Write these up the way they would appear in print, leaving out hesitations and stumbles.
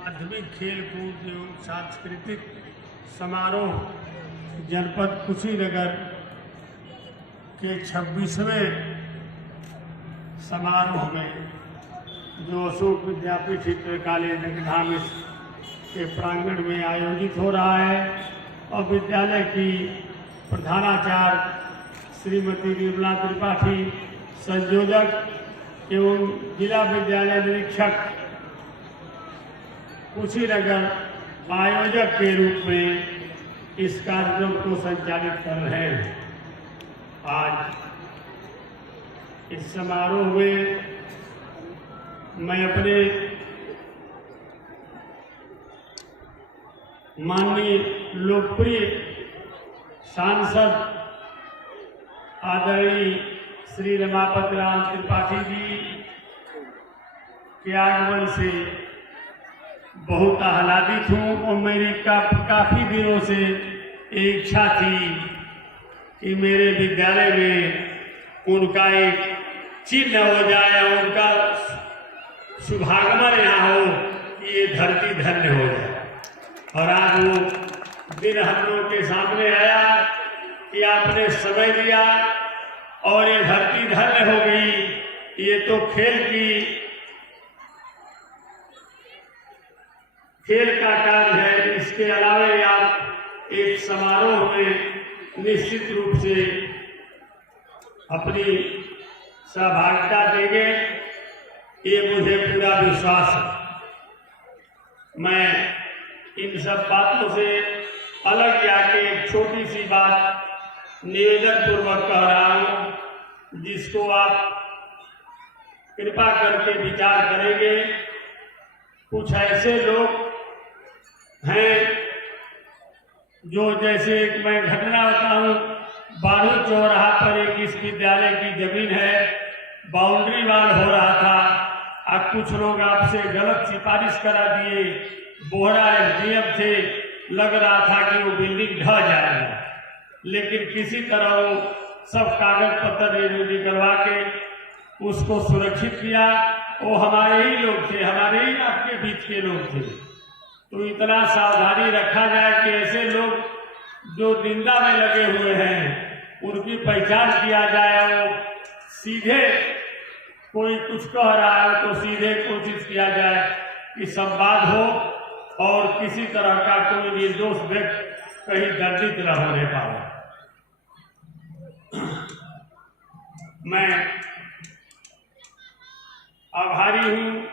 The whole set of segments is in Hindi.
माध्यमिक खेल कूद एवं सांस्कृतिक समारोह जनपद कुशीनगर के 26वें समारोह में जो अशोक विद्यापीठ चित्रकला नगधाम के प्रांगण में आयोजित हो रहा है और विद्यालय की प्रधानाचार्य श्रीमती निर्मला त्रिपाठी, संयोजक एवं जिला विद्यालय निरीक्षक कुशीनगर आयोजक के रूप में इस कार्यक्रम को संचालित कर रहे हैं। आज इस समारोह में मैं अपने माननीय लोकप्रिय सांसद आदरणीय श्री रमापति राम त्रिपाठी जी के आगमन से बहुत आह्लादित हूँ और मेरी काफ़ी दिनों से इच्छा थी कि मेरे विद्यालय में उनका एक चिन्ह हो जाए, उनका शुभागमन यहाँ हो कि ये धरती धन्य हो जाए। और आज वो दिन हम लोग के सामने आया कि आपने समय दिया और ये धरती धन्य हो गई। ये तो खेल का कार्य है। इसके अलावा आप एक समारोह में निश्चित रूप से अपनी सहभागिता देंगे, ये मुझे पूरा विश्वास है। मैं इन सब बातों से अलग जाके एक छोटी सी बात निवेदन पूर्वक कह रहा हूँ, जिसको आप कृपा करके विचार करेंगे। कुछ ऐसे लोग हैं जो, जैसे एक मैं घटना बताऊं, बारू चौराहा पर एक इस विद्यालय की जमीन है, बाउंड्री वाल हो रहा था और कुछ लोग आपसे गलत सिफारिश करा दिए। बोहरा एसडीएम थे, लग रहा था कि वो बिल्डिंग ढह जाएगा, लेकिन किसी तरह वो सब कागज पत्र निकलवा के उसको सुरक्षित किया। वो हमारे ही लोग थे, हमारे ही आपके बीच के लोग थे। तो इतना सावधानी रखा जाए कि ऐसे लोग जो निंदा में लगे हुए हैं उनकी पहचान किया जाए। वो सीधे कोई कुछ कह रहा है तो सीधे कोशिश किया जाए कि संवाद हो और किसी तरह का कोई निर्दोष व्यक्ति कहीं दंडित न होने पाए। मैं आभारी हूँ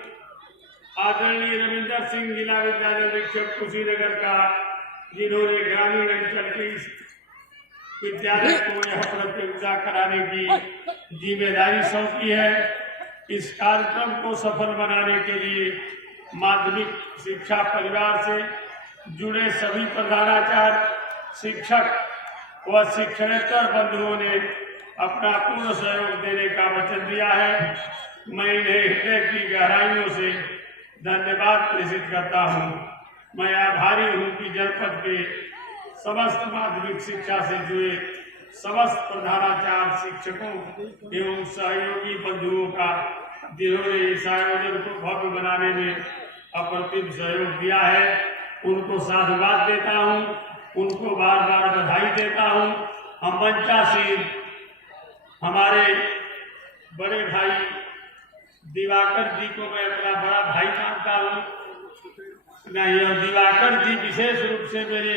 आदरणीय रविंदर सिंह जिला विद्यालय निरीक्षक कुशीनगर का, जिन्होंने ग्रामीण अंचल के इस विद्यालय को यह प्रतियोगिता कराने की जिम्मेदारी सौंपी है। इस कार्यक्रम को सफल बनाने के लिए माध्यमिक शिक्षा परिवार से जुड़े सभी प्रधानाचार्य, शिक्षक व शिक्षणेतर बंधुओं ने अपना पूर्ण सहयोग देने का वचन दिया है। मैं इन्हें हृदय की गहराइयों से धन्यवाद प्रेषित करता हूँ। मैं आभारी हूँ कि जनपद के समस्त माध्यमिक शिक्षा से जुड़े समस्त प्रधानाचार्य, शिक्षकों एवं सहयोगी बंधुओं का, जिन्होंने इस आयोजन को भव्य बनाने में अप्रतिम सहयोग दिया है, उनको साधुवाद देता हूँ, उनको बार बार बधाई देता हूँ। हम मंचासीन हमारे बड़े भाई दिवाकर जी को मैं अपना बड़ा भाई मानता हूँ। नहीं, और दिवाकर जी विशेष रूप से मेरे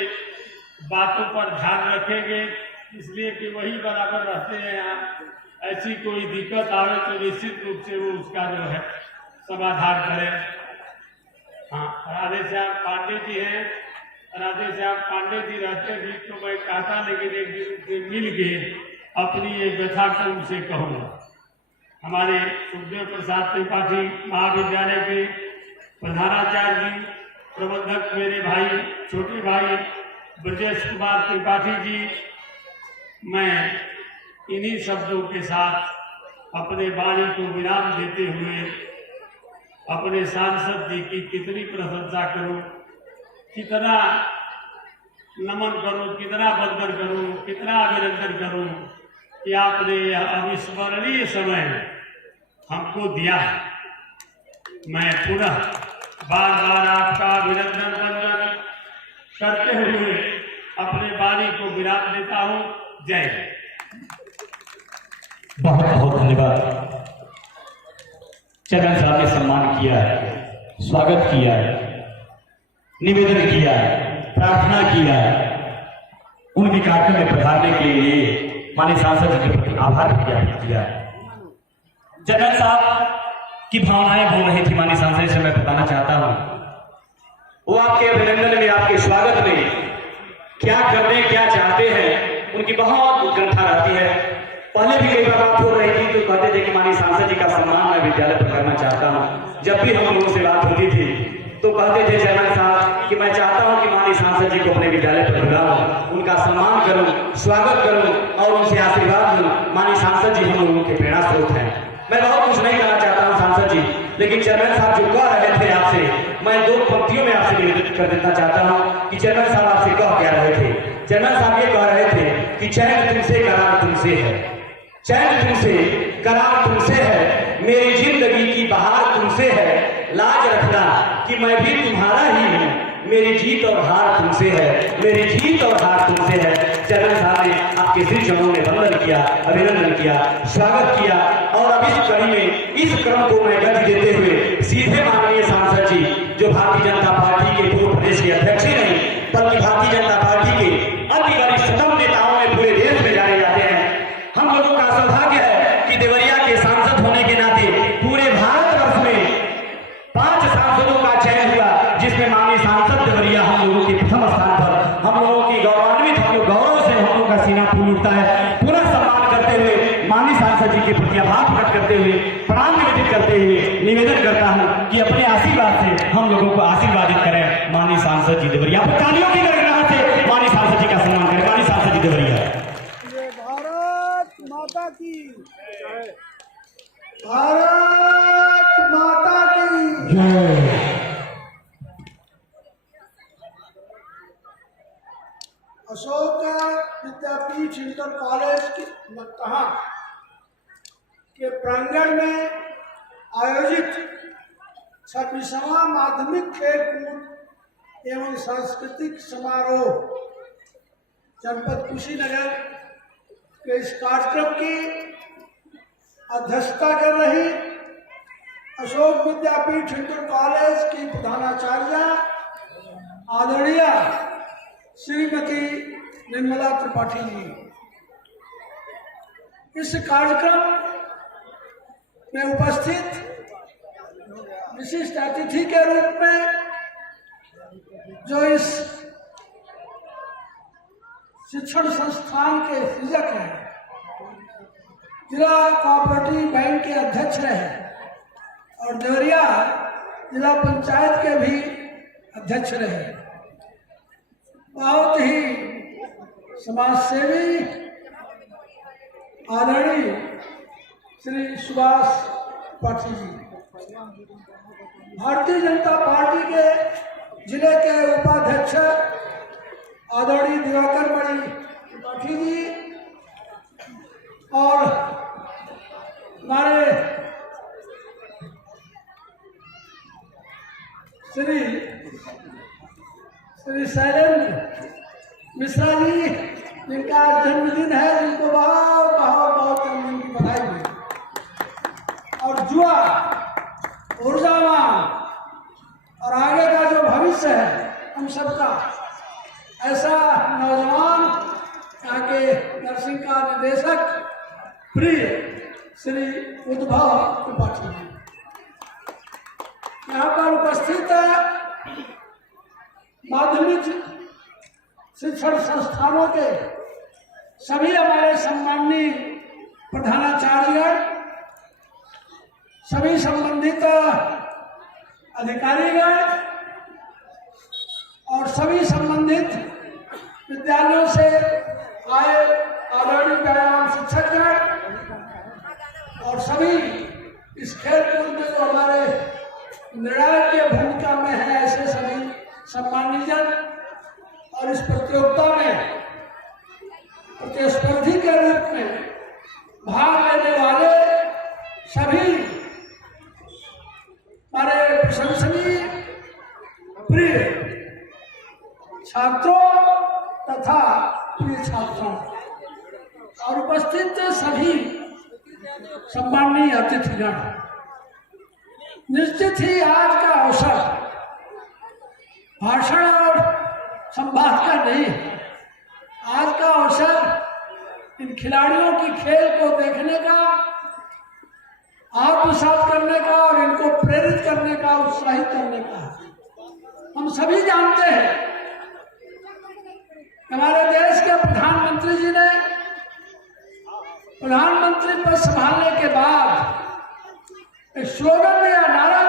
बातों पर ध्यान रखेंगे, इसलिए कि वही बराबर रहते हैं यहाँ। ऐसी कोई दिक्कत आवे तो निश्चित रूप से वो उसका जो है समाधान करें। हाँ, राधेश्याम पांडे जी हैं, राधेश्याम पांडे जी रहते भी तो मैं कहता, लेकिन एक दिन उनसे मिल के अपनी एक व्यथा को उनसे कहूँगा। हमारे सुखदेव प्रसाद त्रिपाठी महाविद्यालय के प्रधानाचार्य जी, प्रबंधक मेरे भाई, छोटे भाई ब्रजेश कुमार त्रिपाठी जी, मैं इन्हीं शब्दों के साथ अपने वाणी को विराम देते हुए अपने सांसद जी की कितनी प्रशंसा करूं, कितना नमन करूं, कितना वंदन करूं, कितना अभिनंदन करूं कि आपने यह अविस्मरणीय समय हमको दिया है। मैं पुनः बार बार आपका अभिनंदन वंदन करते हुए अपने वाणी को विराम देता हूँ। जय हिंद। बहुत बहुत धन्यवाद। चरण साहब ने सम्मान किया है, स्वागत किया है, निवेदन किया है, प्रार्थना किया है। उनके कार्यक्रम में पधारने के लिए माननीय सांसद जी के प्रति आभार व्यक्त किया है। चरण साहब की भावनाएं बोल रही थी माननीय सांसद से मैं बताना चाहता हूं। वो आपके अभिनंदन में, आपके स्वागत में क्या करने क्या चाहते हैं, उनकी बहुत उत्कंठा रहती है। पहले भी कई बार बात हो रही थी तो कहते थे कि माननीय सांसद जी का सम्मान मैं विद्यालय पर करना चाहता हूं। जब भी हम लोगों से बात होती थी तो कहते थे चेयरमैन साहब कि मैं चाहता हूं कि माननीय सांसद जी को अपने विद्यालय पर बुलाऊं, उनका सम्मान करूं, स्वागत करूं और उनसे आशीर्वाद लूं। माननीय सांसद जी हम लोगों के प्रेरणा स्रोत हैं। मैं बहुत कुछ नहीं कहना चाहता हूं सांसद जी, लेकिन चेयरमैन साहब जो कह रहे थे आपसे, मैं दो पंक्तियों में आपसे निवेदन कर देना चाहता हूं कि चेयरमैन साहब आपसे कह क्या रहे थे। चेयरमैन साहब ये कह रहे थे कि चैन तुमसे करार तुमसे है, चैन तुमसे करार तुमसे है, मेरी जिंदगी की बहार तुमसे है, लाज रखना कि मैं भी तुम्हारा ही हूँ, मेरी जीत और हार तुमसे है, मेरी जीत और हार तुमसे है। चरण साहब ने आपके श्री चरणों में वंदन किया, अभिनंदन किया, स्वागत किया और अब इस कड़ी में इस क्रम को मैं गति देते हुए सीधे माननीय सांसद जी जो भारतीय जनता पार्टी के पूर्व प्रदेश के अध्यक्ष ही नहीं बल्कि भारतीय जनता पार्टी के अति वरिष्ठतम नेताओं में पूरे देश में जाने जाते हैं। हम लोगों का सौभाग्य है कि देवरिया के सांसद होने के नाते पूरे भारतवर्ष में 5 सांसदों का चयन हुआ, जिसमें माननीय सांसद देवरिया हम लोगों के प्रथम स्थान पर। हम लोगों की गौरवान्वित, हम लोग गौरव से हम लोगों का सीना फूल उठता है। पुनः सम्मान करते हुए माननीय सांसद जी के प्रति आभार प्रकट करते हुए, प्रणाम निवेदित करते हुए निवेदन करता हूं कि अपने आशीर्वाद से हम लोगों को आशीर्वादित करें। माननीय सांसद जी देवरिया पर तालियों की गड़गड़ाहट से माननीय सांसद जी का सम्मान करें। माननीय सांसद जी देवरिया। भारत माता की जय। भारत माता की जय। अशोक विद्यापीठ इंटर कॉलेज की नकहा के प्रांगण में आयोजित 26वां माध्यमिक खेलकूद एवं सांस्कृतिक समारोह जनपद कुशीनगर के इस कार्यक्रम की अध्यक्षता कर रही अशोक विद्यापीठ इंटर कॉलेज की प्रधानाचार्य आदरणीय श्रीमती निर्मला त्रिपाठी जी। इस कार्यक्रम में उपस्थित विशिष्ट अतिथि के रूप में जो इस शिक्षण संस्थान के सृजक हैं, जिला कोऑपरेटिव बैंक के अध्यक्ष रहे और देवरिया जिला पंचायत के भी अध्यक्ष रहे, बहुत ही समाज सेवी आदरणीय श्री सुभाष पाठी जी, भारतीय जनता पार्टी के जिले के उपाध्यक्ष आदरणीय दिवाकर मणि त्रिपाठी जी और हमारे श्री शैलेंद्र मिश्रा जी, जिनका जन्मदिन है, जिनको बहुत बहुत बहुत जन्मदिन की बधाई हुई। और जुआ ऊर्जावान और आगे का जो भविष्य है हम सबका, ऐसा नौजवान यहाँ के नर्सिंग का निदेशक प्रिय श्री उद्धव त्रिपाठी जी यहाँ पर उपस्थित माध्यमिक शिक्षण संस्थानों के सभी हमारे सम्माननीय प्रधानाचार्य, सभी संबंधित अधिकारीगण और सभी संबंधित विद्यालयों से आए आदरणीय व्यायाम शिक्षकगण और सभी इस खेल कूद में जो हमारे निर्णायक भूमिका में है ऐसे सभी सम्मानित जन और इस प्रतियोगिता में प्रतिस्पर्धी के रूप में भाग लेने वाले सभी हमारे प्रशंसनीय प्रिय छात्रों तथा प्रिय छात्राओं और उपस्थित सभी सम्माननीय अतिथिगण, निश्चित ही आज का अवसर भाषण और संवाद का नहीं है। आज का अवसर इन खिलाड़ियों की खेल को देखने का, आत्मसात करने का और इनको प्रेरित करने का, उत्साहित करने का। हम सभी जानते हैं हमारे देश के प्रधानमंत्री जी ने प्रधानमंत्री पद संभालने के बाद एक स्लोगन या नारा